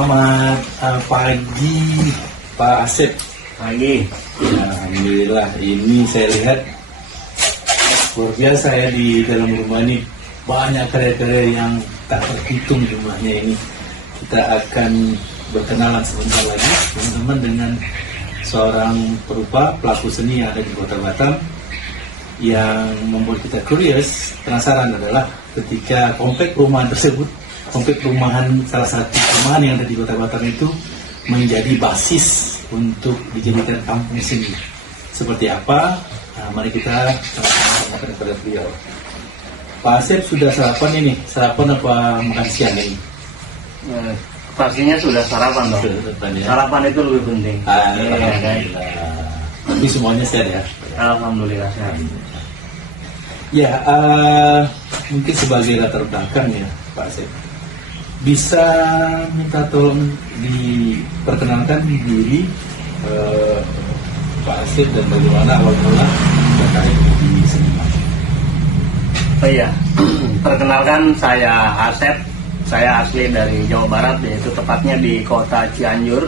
Selamat pagi Pak Asep. Pagi. Ya, alhamdulillah, ini saya lihat luar biasa ya, di dalam rumah ini banyak karya-karya yang tak terhitung jumlahnya ini. Kita akan berkenalan sebentar lagi teman-teman dengan seorang perupa pelaku seni yang ada di Kota Batam. Yang membuat kita curious, penasaran adalah ketika komplek perumahan tersebut, komplek perumahan, salah satu perumahan yang ada di Kota Batam itu menjadi basis untuk dijadikan kampung seni. Seperti apa? Nah, mari kita sama-sama kepada beliau. Pak Asep, sudah sarapan ini? Sarapan apa makan siang ini? Pastinya sudah sarapan dong. Ya? Sarapan itu lebih penting. Alhamdulillah. Tapi semuanya sehat ya? Alhamdulillah sehat. Ya, mungkin sebagai latar belakang ya Pak Asep, bisa minta tolong diperkenalkan diri Pak Asep dan bagaimana awal mula terkait di seniman. Oh iya, perkenalkan saya Asep. Saya asli dari Jawa Barat, yaitu tepatnya di kota Cianjur,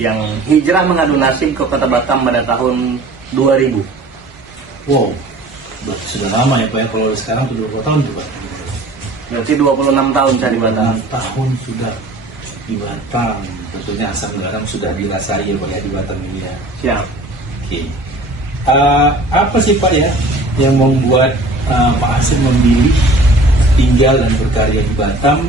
yang hijrah mengadu nasib ke Kota Batam pada tahun 2000. Wow, sudah lama ya Pak ya, kalau sekarang sudah berapa tahun tuh Pak? Berarti 26 tahun saya di Batam. 6 tahun sudah di Batam, tentunya asam garam sudah dirasai ya Pak ya di Batam ini ya. Siap. Oke. Apa sih Pak ya yang membuat Pak Asep memilih tinggal dan berkarya di Batam,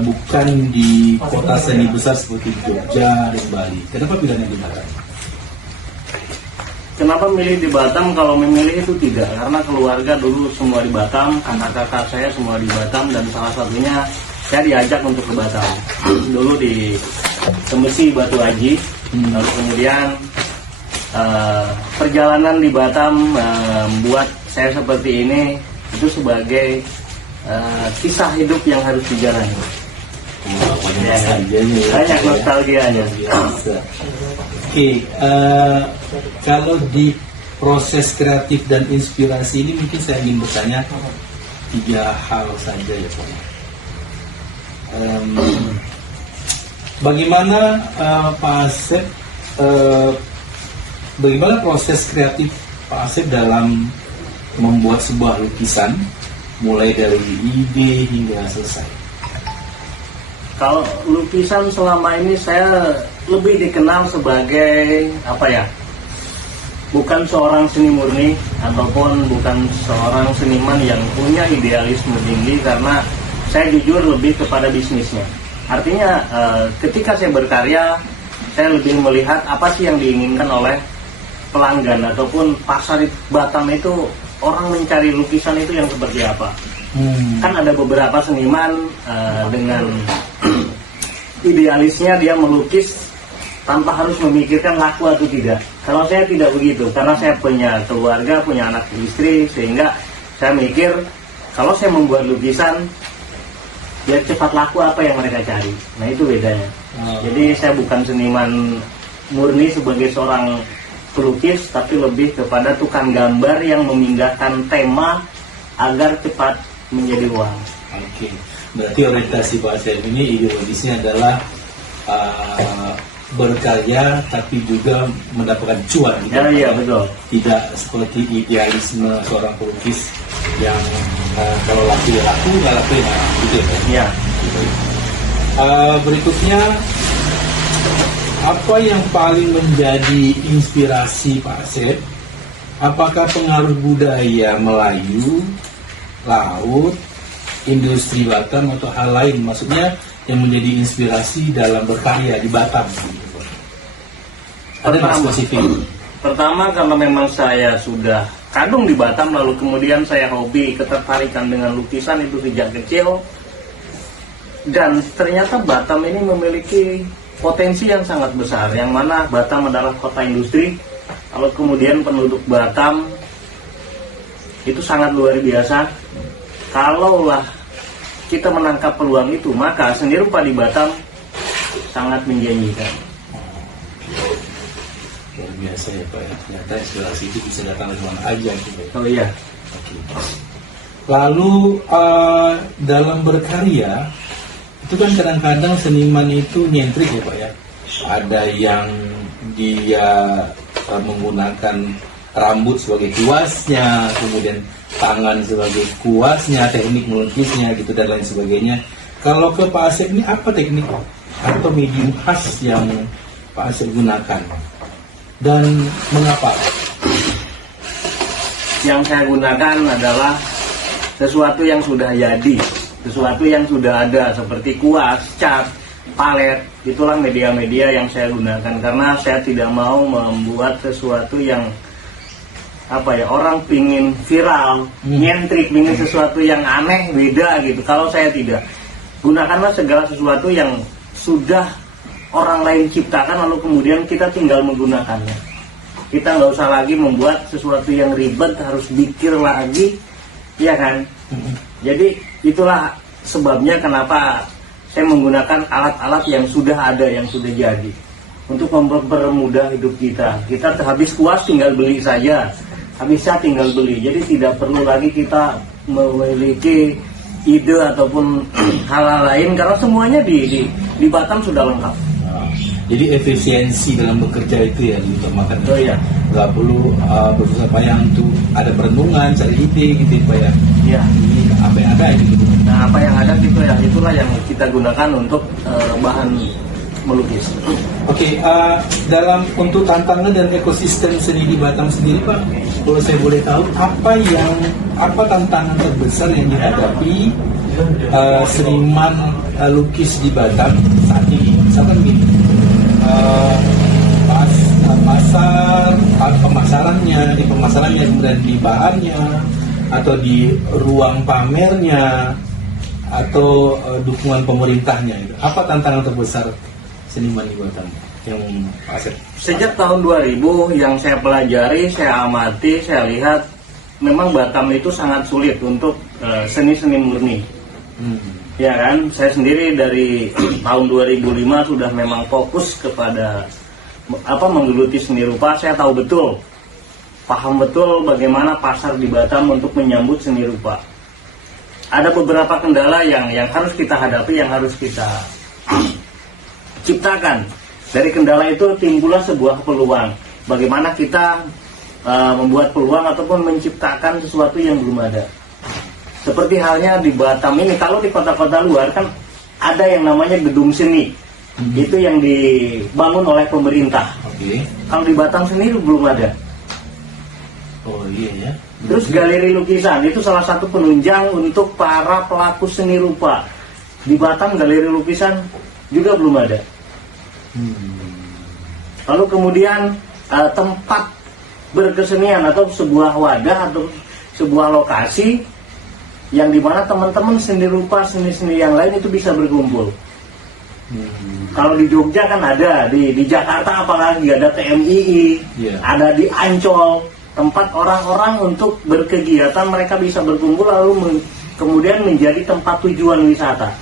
bukan di kota seni besar seperti Jogja dan Bali? Kenapa pilihannya di Batam? Kenapa milih di Batam? Kalau memilih itu tidak, karena keluarga dulu semua di Batam, kakak-kakak saya semua di Batam, dan salah satunya saya diajak untuk ke Batam. Dulu di Temesi, Batu Aji, lalu kemudian perjalanan di Batam membuat saya seperti ini, itu sebagai kisah hidup yang harus dijalani. Banyak nostalgianya. Oke, kalau di proses kreatif dan inspirasi ini mungkin saya ingin bertanya 3 hal saja ya Pak. Bagaimana Pak Asep, bagaimana proses kreatif Pak Asep dalam membuat sebuah lukisan, mulai dari ide hingga selesai? Kalau lukisan selama ini saya lebih dikenal sebagai apa ya? Bukan seorang seni murni ataupun bukan seorang seniman yang punya idealisme tinggi, karena saya jujur lebih kepada bisnisnya. Artinya ketika saya berkarya, saya lebih melihat apa sih yang diinginkan oleh pelanggan ataupun pasar Batam itu, orang mencari lukisan itu yang seperti apa. Kan ada beberapa seniman dengan idealisnya dia melukis tanpa harus memikirkan laku atau tidak. Kalau saya tidak begitu, karena saya punya keluarga, punya anak istri, sehingga saya mikir kalau saya membuat lukisan, biar cepat laku apa yang mereka cari. Nah itu bedanya. Jadi saya bukan seniman murni sebagai seorang pelukis, tapi lebih kepada tukang gambar yang memindahkan tema agar cepat menjadi uang. Oke, berarti orientasi Pak Asep ini ideologisnya adalah berkarya tapi juga mendapatkan cuan gitu. Iya betul. Tidak seperti idealisme seorang pelukis yang kalau laku ya laku, nggak laku ya nggak, gitu ya. Iya. Berikutnya, apa yang paling menjadi inspirasi Pak Asep? Apakah pengaruh budaya Melayu, laut, industri Batam, atau hal lain? Maksudnya yang menjadi inspirasi dalam berkarya di Batam. Ada nggak spesifik? Pertama, karena memang saya sudah kadung di Batam, lalu kemudian saya hobi ketertarikan dengan lukisan itu sejak kecil, dan ternyata Batam ini memiliki potensi yang sangat besar, yang mana Batam adalah kota industri. Kalau kemudian penduduk Batam itu sangat luar biasa. Kalaulah kita menangkap peluang itu, maka seni rupa di Batam sangat menjanjikan. Luar biasa ya Pak ya. Ternyata inspirasi itu bisa datang dari mana aja gitu ya. Oh iya. Oke. Lalu dalam berkarya itu kan kadang-kadang seniman itu nyentrik ya Pak ya. Ada yang dia menggunakan rambut sebagai kuasnya, kemudian tangan sebagai kuasnya, teknik melukisnya gitu dan lain sebagainya. Kalau ke Pak Asep ini apa teknik atau medium khas yang Pak Asep gunakan dan mengapa? Yang saya gunakan adalah sesuatu yang sudah jadi, sesuatu yang sudah ada seperti kuas, cat, palet. Itulah media-media yang saya gunakan karena saya tidak mau membuat sesuatu yang orang pingin viral, nyentrik, pingin sesuatu yang aneh, beda gitu. Kalau saya tidak, gunakanlah segala sesuatu yang sudah orang lain ciptakan lalu kemudian kita tinggal menggunakannya. Kita nggak usah lagi membuat sesuatu yang ribet, harus pikir lagi, ya kan? Jadi itulah sebabnya kenapa saya menggunakan alat-alat yang sudah ada, yang sudah jadi untuk mempermudah hidup kita. Kita habis kuas tinggal beli saja, habis cat tinggal beli. Jadi tidak perlu lagi kita memiliki ide ataupun hal-hal lain karena semuanya di Batam sudah lengkap. Jadi efisiensi dalam bekerja itu ya diutamakan. Oh iya. Nggak perlu bersusah payah untuk ada perenungan, cari ide gitu ya Pak ya. Iya. Ini apa yang ada gitu. Nah apa yang ada gitu ya, itulah yang kita gunakan untuk bahan melukis. Oke, dalam untuk tantangan dan ekosistem seni di Batam sendiri Pak, kalau saya boleh tahu apa tantangan terbesar yang dihadapi seniman lukis di Batam saat ini? Misalkan gini, pemasarannya, kemudian di bahannya, atau di ruang pamernya, atau dukungan pemerintahnya. Apa tantangan terbesar seniman di Batam yang Pak Asep? Sejak tahun 2000 yang saya pelajari, saya amati, saya lihat memang Batam itu sangat sulit untuk seni-seni murni. Ya kan, saya sendiri dari tahun 2005 sudah memang fokus kepada menggeluti seni rupa. Saya tahu betul, paham betul bagaimana pasar di Batam untuk menyambut seni rupa. Ada beberapa kendala yang harus kita hadapi, yang harus kita ciptakan. Dari kendala itu timbullah sebuah peluang. Bagaimana kita membuat peluang ataupun menciptakan sesuatu yang belum ada. Seperti halnya di Batam ini, kalau di kota-kota luar kan ada yang namanya gedung seni. Itu yang dibangun oleh pemerintah. Kalau di Batam sendiri belum ada. Oh iya ya. Terus galeri lukisan itu salah satu penunjang untuk para pelaku seni rupa. Di Batam galeri lukisan juga belum ada. Lalu kemudian tempat berkesenian atau sebuah wadah atau sebuah lokasi yang dimana teman-teman seni rupa, seni-seni yang lain itu bisa berkumpul. Kalau di Jogja kan ada, di Jakarta apalagi ada TMII, ada di Ancol, tempat orang-orang untuk berkegiatan, mereka bisa berkumpul lalu kemudian menjadi tempat tujuan wisata.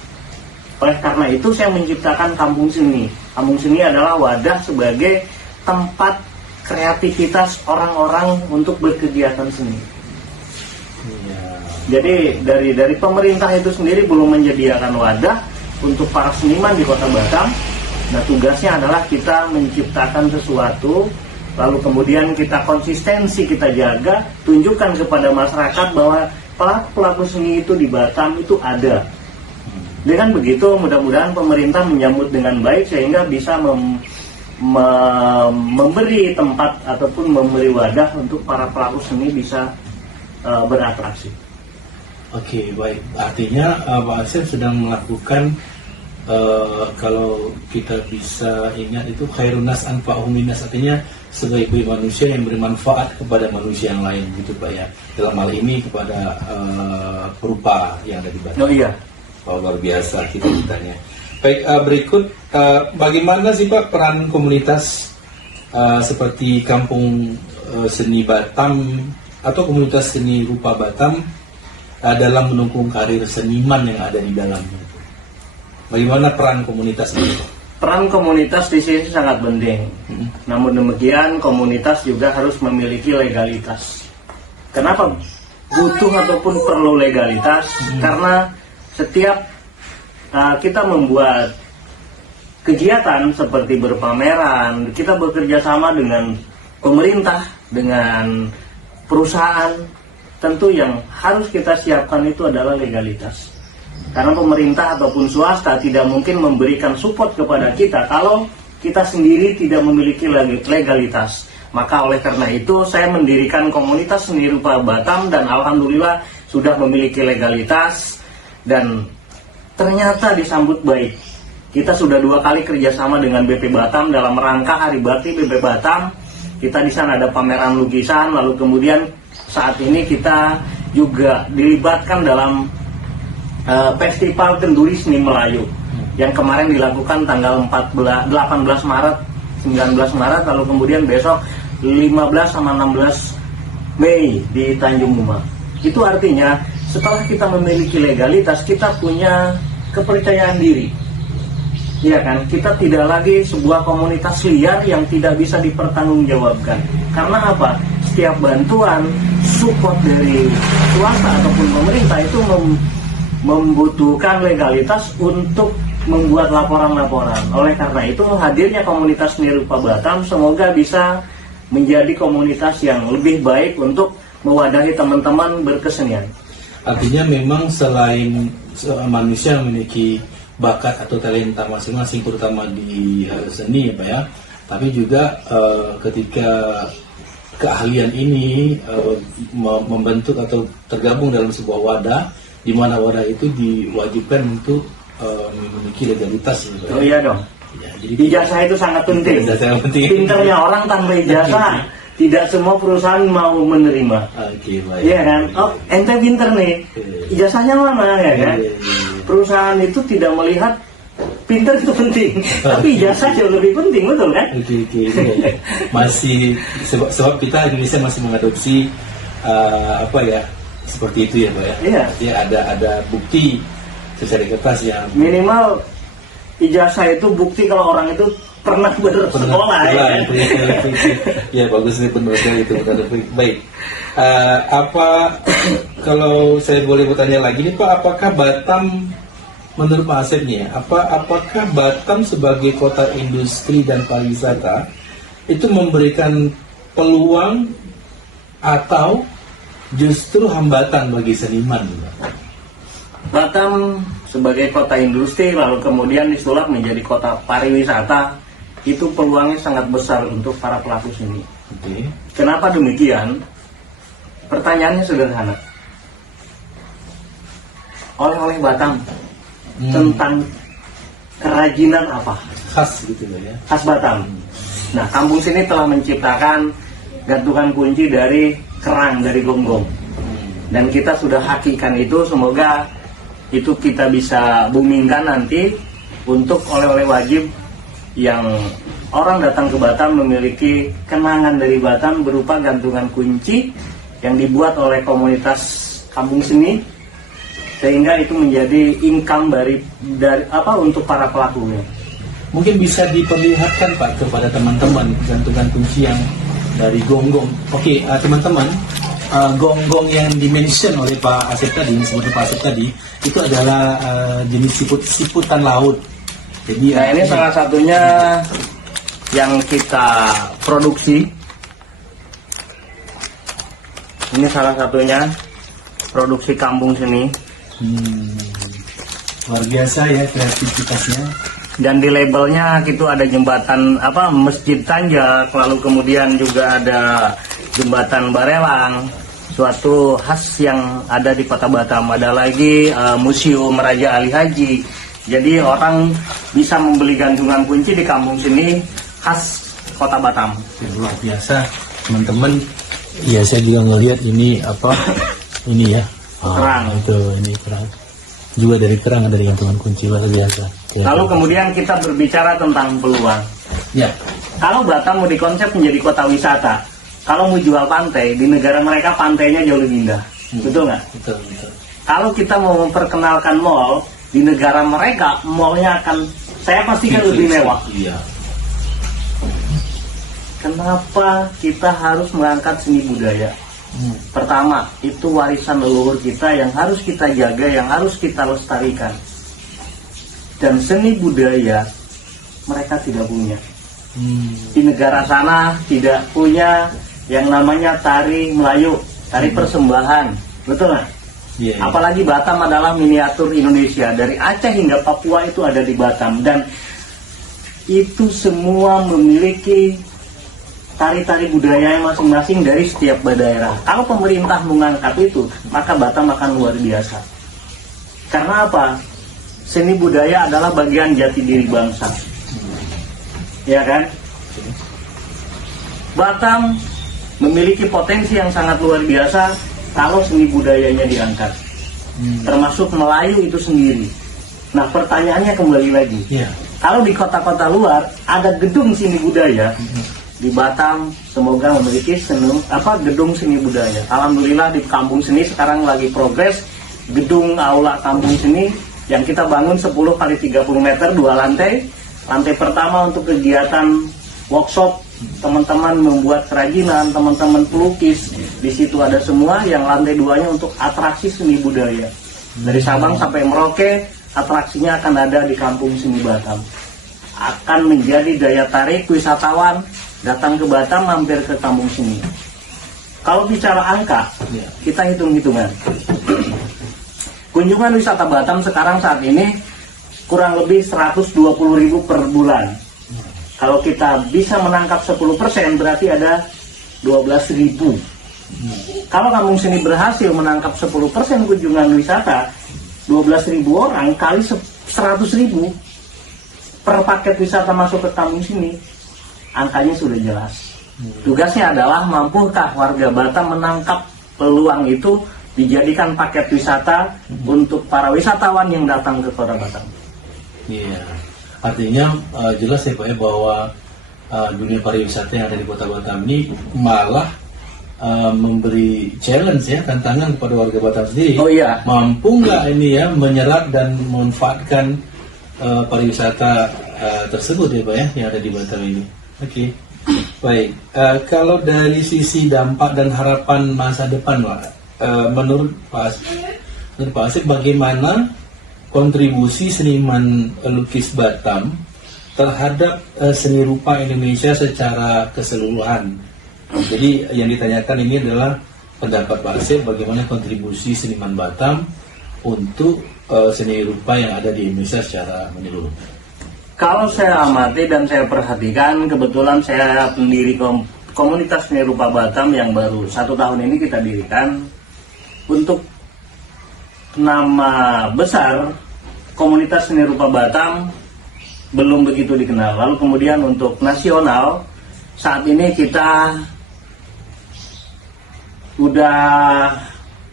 Oleh karena itu saya menciptakan kampung seni. Kampung seni adalah wadah sebagai tempat kreativitas orang-orang untuk berkegiatan seni. Jadi dari pemerintah itu sendiri belum menyediakan wadah untuk para seniman di Kota Batam. Nah tugasnya adalah kita menciptakan sesuatu, lalu kemudian kita konsistensi, kita jaga, tunjukkan kepada masyarakat bahwa pelaku seni itu di Batam itu ada. Dengan begitu mudah-mudahan pemerintah menyambut dengan baik sehingga bisa memberi tempat ataupun memberi wadah untuk para pelaku seni bisa beratraksi. Oke, baik. Artinya Pak Asep sedang melakukan kalau kita bisa ingat itu khairunas anfa'uhum linnas, artinya sebaik-baik manusia yang bermanfaat kepada manusia yang lain gitu Pak ya. Dalam hal ini kepada perupa yang ada di Batam. Oh iya. Luar biasa kita-kitanya. Baik, berikut bagaimana sih Pak peran komunitas seperti Kampung Seni Batam atau komunitas seni rupa Batam dalam mendukung karir seniman yang ada di dalamnya? Bagaimana peran komunitas ini? Peran komunitas di sini sangat penting. Namun demikian komunitas juga harus memiliki legalitas. Kenapa butuh ataupun perlu legalitas? Karena setiap kita membuat kegiatan seperti berpameran, kita bekerja sama dengan pemerintah, dengan perusahaan, tentu yang harus kita siapkan itu adalah legalitas. Karena pemerintah ataupun swasta tidak mungkin memberikan support kepada kita kalau kita sendiri tidak memiliki legalitas. Maka oleh karena itu saya mendirikan komunitas seni rupa Batam dan alhamdulillah sudah memiliki legalitas dan ternyata disambut baik. Kita sudah 2 kali kerjasama dengan BP Batam dalam rangka Hari Batik BP Batam. Kita di sana ada pameran lukisan, lalu kemudian saat ini kita juga dilibatkan dalam Festival Kenduri Seni Melayu yang kemarin dilakukan tanggal 18 Maret, 19 Maret, lalu kemudian besok 15 sama 16 Mei di Tanjung Uma. Itu artinya setelah kita memiliki legalitas, kita punya kepercayaan diri. Iya kan? Kita tidak lagi sebuah komunitas liar yang tidak bisa dipertanggungjawabkan. Karena apa? Setiap bantuan, support dari swasta ataupun pemerintah itu membutuhkan legalitas untuk membuat laporan-laporan. Oleh karena itu, hadirnya komunitas seni rupa Batam semoga bisa menjadi komunitas yang lebih baik untuk mewadahi teman-teman berkesenian. Artinya memang selain manusia memiliki bakat atau talenta masing-masing, terutama di seni, Pak ya, tapi juga ketika keahlian ini membentuk atau tergabung dalam sebuah wadah, di mana wadah itu diwajibkan untuk memiliki legalitas. Gitu, oh iya dong. Ya, jadi ijazah itu sangat penting. penting. Pinternya orang tanpa ijazah, tidak semua perusahaan mau menerima. Oke, baik. Iya kan? Oh, ente pinter nih. Ijazahnya mana ya kan? Perusahaan itu tidak melihat pinter itu penting, tapi ijazah jauh lebih penting, betul kan? Oke. Masih sebab kita Indonesia masih mengadopsi seperti itu ya, Pak ya. Iya. Ya ada bukti secara kertas yang minimal ijazah itu bukti kalau orang itu pernah bersekolah ya. Ya bagus nih, benar sekali itu. Baik. Kalau saya boleh bertanya lagi nih Pak, apakah Batam menurut Pak Asep nih, apakah Batam sebagai kota industri dan pariwisata itu memberikan peluang atau justru hambatan bagi seniman? Batam sebagai kota industri lalu kemudian disulap menjadi kota pariwisata, itu peluangnya sangat besar untuk para pelaku seni. Okay. Kenapa demikian? Pertanyaannya sederhana. Oleh-oleh Batam tentang kerajinan apa? Khas gitu ya. Khas Batam. Nah, kampung sini telah menciptakan gantungan kunci dari kerang, dari gonggong. Dan kita sudah hakikan itu, semoga itu kita bisa boomingkan nanti untuk oleh-oleh wajib yang orang datang ke Batam memiliki kenangan dari Batam berupa gantungan kunci yang dibuat oleh komunitas kampung seni, sehingga itu menjadi income dari untuk para pelakunya. Mungkin bisa diperlihatkan Pak kepada teman-teman gantungan kunci yang dari gonggong. Oke, teman-teman, gonggong yang dimention oleh Pak Asep tadi, seperti Pak Asep tadi, itu adalah jenis siputan laut. Jadi ini salah satunya yang kita produksi. Ini salah satunya produksi kampung seni. Luar biasa ya kreativitasnya. Dan di labelnya itu ada jembatan Masjid Tanjak, lalu kemudian juga ada jembatan Barelang, suatu khas yang ada di Kota Batam. Ada lagi Museum Raja Ali Haji. Jadi orang bisa membeli gantungan kunci di kampung sini khas Kota Batam. Luar biasa, teman-teman. Iya, saya juga ngelihat ini ini ya. Kerang. Itu ini kerang. Juga dari kerang ada gantungan kunci, luar biasa. Lalu kemudian kita berbicara tentang peluang. Ya. Kalau Batam mau dikonsep menjadi kota wisata, kalau mau jual pantai, di negara mereka pantainya jauh lebih indah. Betul nggak? Betul. Kalau kita mau memperkenalkan mall, di negara mereka mallnya akan, saya pastikan lebih mewah. Iya. Kenapa kita harus mengangkat seni budaya? Pertama, itu warisan leluhur kita yang harus kita jaga, yang harus kita lestarikan. dan seni budaya mereka tidak punya. Di negara sana tidak punya yang namanya tari Melayu, tari persembahan, betul nggak? Yeah. Apalagi Batam adalah miniatur Indonesia, dari Aceh hingga Papua itu ada di Batam, dan itu semua memiliki tari-tari budaya masing-masing dari setiap daerah. Kalau pemerintah mengangkat itu, maka Batam akan luar biasa. Karena apa? Seni budaya adalah bagian jati diri bangsa. Ya kan? Batam memiliki potensi yang sangat luar biasa kalau seni budayanya diangkat. Termasuk Melayu itu sendiri. Nah, pertanyaannya kembali lagi. Yeah. Kalau di kota-kota luar ada gedung seni budaya, di Batam semoga memiliki gedung seni budaya. Alhamdulillah di Kampung Seni sekarang lagi progres gedung aula Kampung Seni yang kita bangun 10 kali 30 meter, 2 lantai. Lantai pertama untuk kegiatan workshop, teman-teman membuat kerajinan, teman-teman pelukis. Di situ ada semua. Yang lantai 2-nya untuk atraksi seni budaya. Dari Sabang sampai Merauke, atraksinya akan ada di Kampung Seni Batam. Akan menjadi daya tarik wisatawan datang ke Batam, mampir ke Kampung Seni. Kalau bicara angka, kita hitung-hitungan. Kunjungan wisata Batam sekarang saat ini kurang lebih 120.000 per bulan. Kalau kita bisa menangkap 10%, berarti ada 12.000. Kalau Kampung Seni berhasil menangkap 10% kunjungan wisata, 12.000 orang kali 100.000 per paket wisata masuk ke Kampung Seni, angkanya sudah jelas. Tugasnya adalah mampukah warga Batam menangkap peluang itu dijadikan paket wisata untuk para wisatawan yang datang ke Kota Batam. Iya, artinya jelas ya Pak ya bahwa dunia pariwisata yang ada di Kota Batam ini malah memberi challenge ya, tantangan kepada warga Batam sendiri. Oh iya. Mampu nggak ini ya menyerap dan memanfaatkan pariwisata tersebut ya Pak ya yang ada di Batam ini. Oke. Baik, kalau dari sisi dampak dan harapan masa depan Pak, menurut Pak Asep bagaimana kontribusi seniman lukis Batam terhadap seni rupa Indonesia secara keseluruhan? Jadi yang ditanyakan ini adalah pendapat Pak Asep bagaimana kontribusi seniman Batam untuk seni rupa yang ada di Indonesia secara menyeluruh. Kalau saya amati dan saya perhatikan, kebetulan saya pendiri komunitas seni rupa Batam yang baru 1 tahun ini kita dirikan. Untuk nama besar komunitas seni rupa Batam belum begitu dikenal. Lalu kemudian untuk nasional, saat ini kita sudah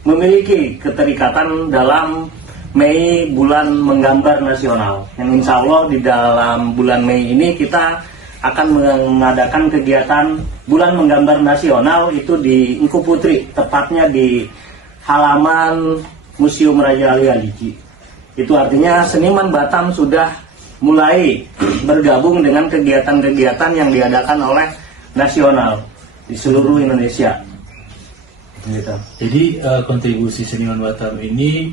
memiliki keterikatan dalam Mei bulan menggambar nasional. Yang insya Allah di dalam bulan Mei ini kita akan mengadakan kegiatan bulan menggambar nasional itu di Engku Putri, tepatnya di halaman Museum Raja Ali Alici. Itu artinya seniman Batam sudah mulai bergabung dengan kegiatan-kegiatan yang diadakan oleh nasional di seluruh Indonesia. Gitu. Jadi kontribusi seniman Batam ini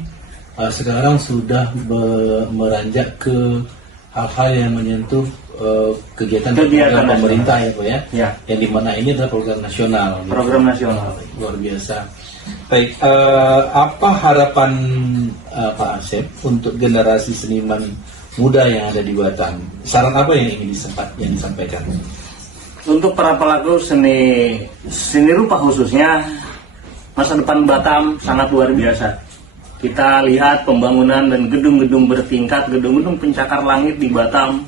sekarang sudah meranjak ke hal-hal yang menyentuh kegiatan pemerintah ya Pak ya. Ya. Yang dimana ini adalah program nasional. Program nasional. Luar biasa. Baik, apa harapan Pak Asep untuk generasi seniman muda yang ada di Batam? Saran apa yang ingin disampaikan? Untuk para pelaku seni rupa khususnya, masa depan Batam sangat luar biasa. Kita lihat pembangunan dan gedung-gedung bertingkat, gedung-gedung pencakar langit di Batam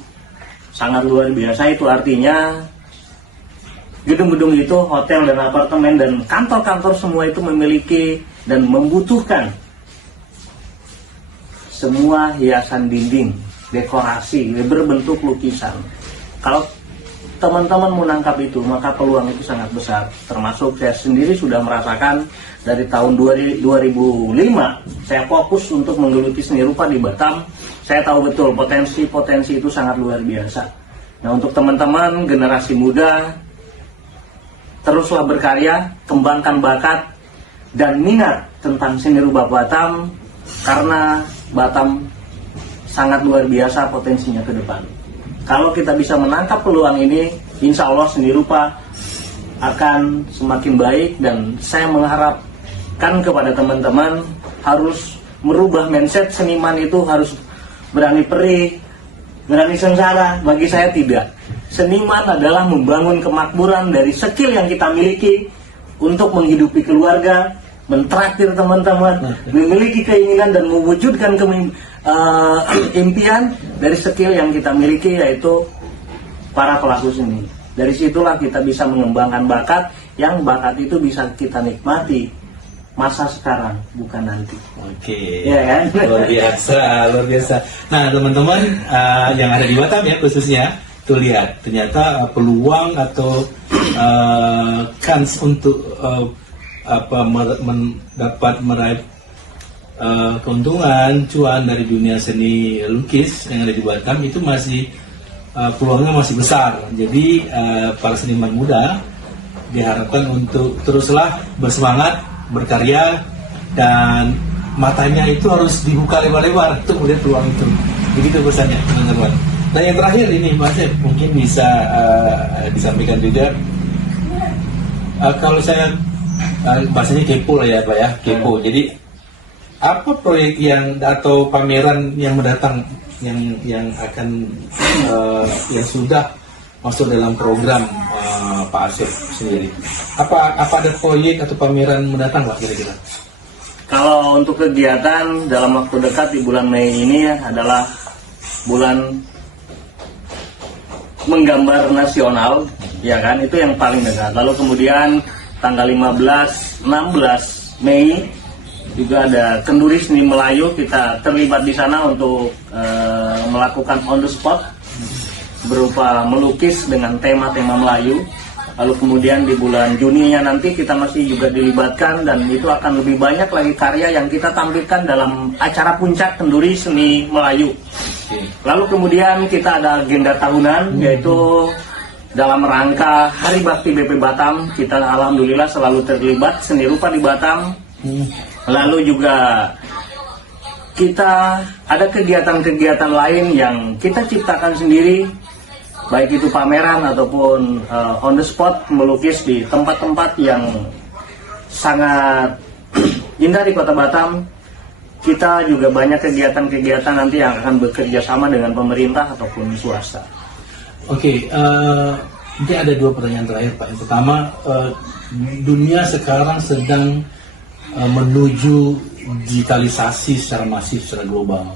sangat luar biasa. Itu artinya gedung-gedung itu, hotel dan apartemen dan kantor-kantor semua itu memiliki dan membutuhkan semua hiasan dinding, dekorasi berbentuk lukisan. Kalau teman-teman menangkap itu, maka peluang itu sangat besar. Termasuk saya sendiri sudah merasakan dari tahun 2005 saya fokus untuk menggeluti seni rupa di Batam. Saya tahu betul potensi-potensi itu sangat luar biasa. Nah, untuk teman-teman generasi muda, teruslah berkarya, kembangkan bakat dan minat tentang seni rupa Batam, karena Batam sangat luar biasa potensinya ke depan. Kalau kita bisa menangkap peluang ini, insya Allah seni rupa akan semakin baik, dan saya mengharapkan kepada teman-teman harus merubah mindset seniman itu harus berani perih, berani sengsara. Bagi saya tidak. Seniman adalah membangun kemakmuran dari skill yang kita miliki untuk menghidupi keluarga, mentraktir teman-teman, memiliki keinginan dan mewujudkan impian dari skill yang kita miliki, yaitu para pelaku seni. Dari situlah kita bisa mengembangkan bakat, yang bakat itu bisa kita nikmati masa sekarang, bukan nanti. Oke, ya kan? Luar biasa, luar biasa. Nah teman-teman yang ada di Batam ya khususnya, tuh lihat ternyata peluang atau kans untuk dapat meraih keuntungan cuan dari dunia seni lukis yang ada di Batam itu masih peluangnya masih besar. Jadi para seniman muda diharapkan untuk teruslah bersemangat, berkarya, dan matanya itu harus dibuka lebar-lebar untuk melihat peluang itu. Begitu pesannya teman-teman. Nah yang terakhir ini Mas Ed, mungkin bisa disampaikan juga. Kalau saya bahasanya kepo lah ya Pak ya, kepo. Jadi apa proyek yang atau pameran yang mendatang yang akan yang sudah masuk dalam program Pak Asep sendiri? Apa ada proyek atau pameran mendatang Pak kira-kira? Kalau untuk kegiatan dalam waktu dekat di bulan Mei ini adalah bulan menggambar nasional, ya kan, itu yang paling dekat. Lalu kemudian tanggal 15, 16 Mei juga ada Kenduri Seni Melayu, kita terlibat di sana untuk melakukan on the spot berupa melukis dengan tema-tema Melayu. Lalu kemudian di bulan Juninya nanti kita masih juga dilibatkan, dan itu akan lebih banyak lagi karya yang kita tampilkan dalam acara puncak Kenduri Seni Melayu. Lalu kemudian kita ada agenda tahunan, yaitu dalam rangka Hari Bakti BP Batam. Kita alhamdulillah selalu terlibat seni rupa di Batam. Lalu juga kita ada kegiatan-kegiatan lain yang kita ciptakan sendiri, baik itu pameran ataupun on the spot melukis di tempat-tempat yang sangat indah di Kota Batam. Kita juga banyak kegiatan-kegiatan nanti yang akan bekerja sama dengan pemerintah ataupun swasta. Oke, mungkin ada dua pertanyaan terakhir Pak. Yang pertama, dunia sekarang sedang menuju digitalisasi secara masif, secara global.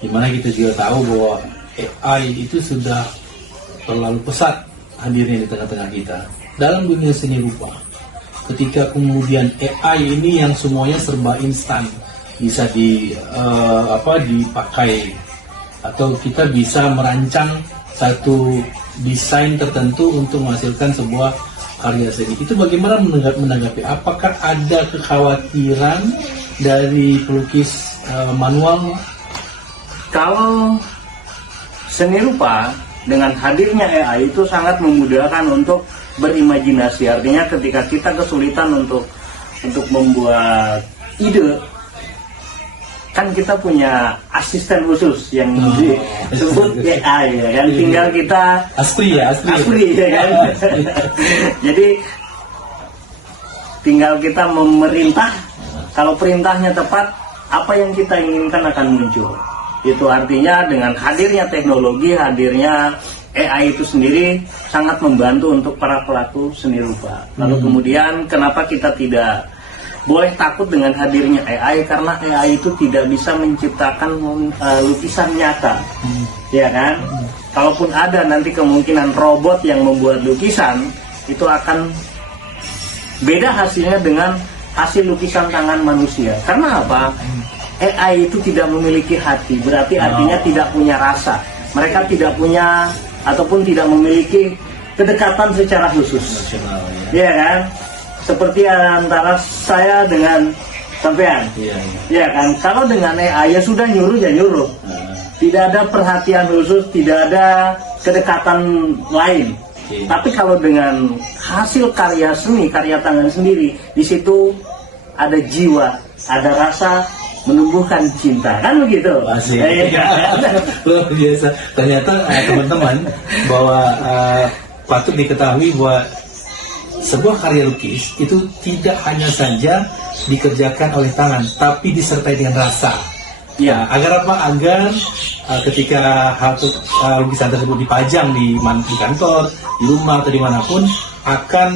Dimana kita juga tahu bahwa AI itu sudah terlalu pesat hadirnya di tengah-tengah kita. Dalam dunia seni rupa, ketika kemudian AI ini yang semuanya serba instan, bisa dipakai, atau kita bisa merancang satu desain tertentu untuk menghasilkan sebuah karya seni. Itu bagaimana menanggapi? Apakah ada kekhawatiran dari pelukis manual? Kalau seni rupa dengan hadirnya AI itu sangat memudahkan untuk berimajinasi. Artinya ketika kita kesulitan untuk membuat ide, kan kita punya asisten khusus yang disebut AI, ya kan? Tinggal kita asli ya kan. Jadi tinggal kita memerintah. Kalau perintahnya tepat, apa yang kita inginkan akan muncul. Itu artinya dengan hadirnya teknologi, hadirnya AI itu sendiri sangat membantu untuk para pelaku seni rupa. Lalu kemudian kenapa kita tidak boleh takut dengan hadirnya AI? Karena AI itu tidak bisa menciptakan lukisan nyata, ya kan? Kalaupun ada nanti kemungkinan robot yang membuat lukisan, itu akan beda hasilnya dengan hasil lukisan tangan manusia. Karena apa? AI itu tidak memiliki hati, berarti artinya tidak punya rasa. Mereka tidak punya ataupun tidak memiliki kedekatan secara khusus, ya kan? Seperti antara saya dengan sampean, ya kan? Kalau dengan AI ya sudah nyuruh ya nyuruh, tidak ada perhatian khusus, tidak ada kedekatan lain. Tapi kalau dengan hasil karya seni, karya tangan sendiri, di situ ada jiwa, ada rasa, menumbuhkan cinta, kan begitu? Asik. Luar biasa. Ternyata teman-teman bahwa patut diketahui bahwa sebuah karya lukis itu tidak hanya saja dikerjakan oleh tangan, tapi disertai dengan rasa. Ya, agar apa? Agar ketika lukisan tersebut dipajang di kantor, di rumah atau dimanapun, akan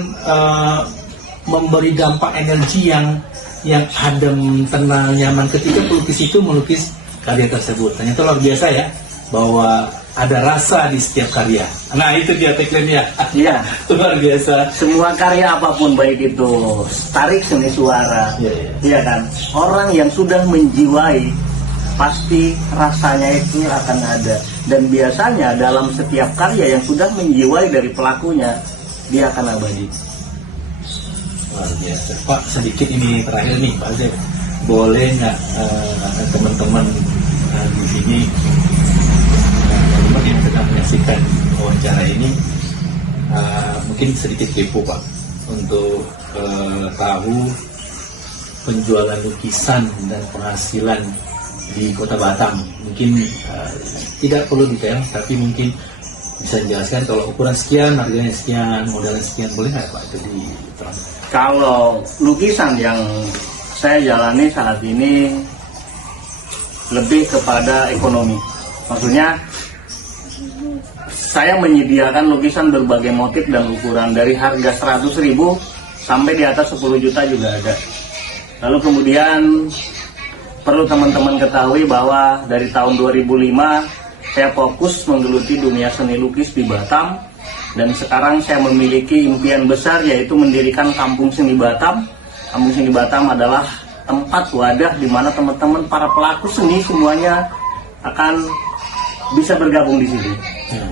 memberi dampak energi yang adem, tenang, nyaman ketika pelukis itu melukis karya tersebut. Ternyata luar biasa ya, bahwa ada rasa di setiap karya. Nah, itu dia tagline-nya. Iya. Luar biasa. Semua karya apapun, baik itu tarik seni suara, iya kan? Orang yang sudah menjiwai, pasti rasanya itu akan ada. Dan biasanya dalam setiap karya yang sudah menjiwai dari pelakunya, dia akan abadi. Luar biasa. Pak, sedikit ini terakhir nih Pak Azeb, boleh nggak teman-teman di sini teman yang sedang menyaksikan wawancara ini mungkin sedikit kepo Pak untuk tahu penjualan lukisan dan penghasilan di Kota Batam. Mungkin tidak perlu detail, tapi mungkin bisa dijelaskan kalau ukuran sekian, harganya sekian, modalnya sekian, boleh nggak Pak itu diterangkan? Kalau lukisan yang saya jalani saat ini lebih kepada ekonomi. Maksudnya saya menyediakan lukisan berbagai motif dan ukuran dari harga 100.000 sampai di atas 10 juta juga ada. Lalu kemudian perlu teman-teman ketahui bahwa dari tahun 2005 saya fokus menggeluti dunia seni lukis di Batam. Dan sekarang saya memiliki impian besar, yaitu mendirikan Kampung Seni Batam. Kampung Seni Batam adalah tempat wadah di mana teman-teman para pelaku seni semuanya akan bisa bergabung di sini.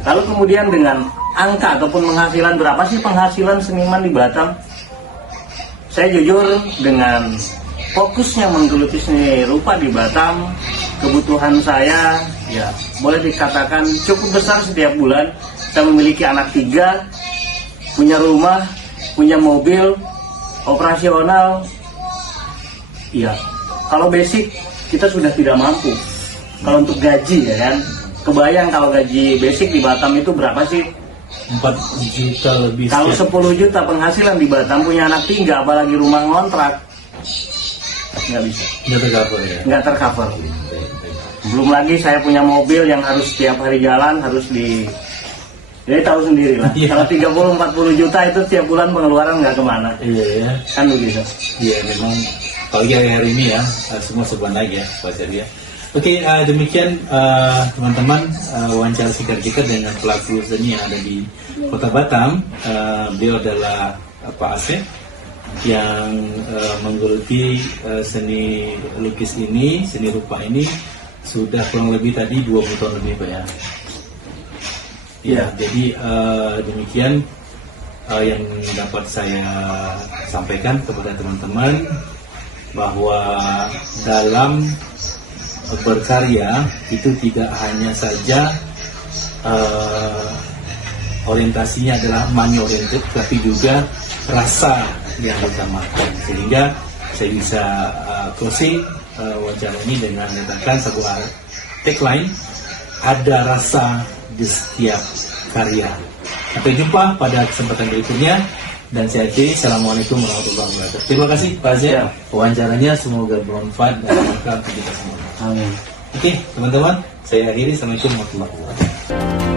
Lalu kemudian dengan angka ataupun penghasilan, berapa sih penghasilan seniman di Batam? Saya jujur, dengan fokusnya menggeluti seni rupa di Batam, kebutuhan saya ya boleh dikatakan cukup besar setiap bulan. Saya memiliki anak 3, punya rumah, punya mobil, operasional. Ya, kalau basic kita sudah tidak mampu. Kalau untuk gaji ya kan, kebayang kalau gaji basic di Batam itu berapa sih? 4 juta lebih. Kalau 10 juta penghasilan di Batam, punya anak 3, apalagi rumah ngontrak, nggak bisa. Nggak tercover ya? Nggak tercover. Belum lagi saya punya mobil yang harus setiap hari jalan, harus jadi tahu sendiri lah. Kalau 30-40 juta itu tiap bulan pengeluaran nggak kemana. Iya ya. Kan begitu. Iya memang. Apalagi hari ini ya, semua serba naik ya, wajar ya. Oke, demikian teman-teman wawancara singkat kita dengan pelaku seni yang ada di Kota Batam. Beliau adalah Pak Asep yang menggeluti seni lukis ini, seni rupa ini sudah kurang lebih tadi 20 tahun lebih Pak ya. Ya, jadi demikian yang dapat saya sampaikan kepada teman-teman, bahwa dalam berkarya itu tidak hanya saja orientasinya adalah money oriented, tapi juga rasa yang diutamakan. Sehingga saya bisa closing wawancara ini dengan mengatakan sebuah tagline, ada rasa di setiap karya. Sampai jumpa pada kesempatan berikutnya, dan saya akhiri. Assalamualaikum warahmatullahi wabarakatuh. Terima kasih Pak Azeb, wawancaranya semoga bermanfaat dan berkah untuk kita semua. Amin. Oke teman-teman, saya akhiri. Assalamualaikum warahmatullahi wabarakatuh.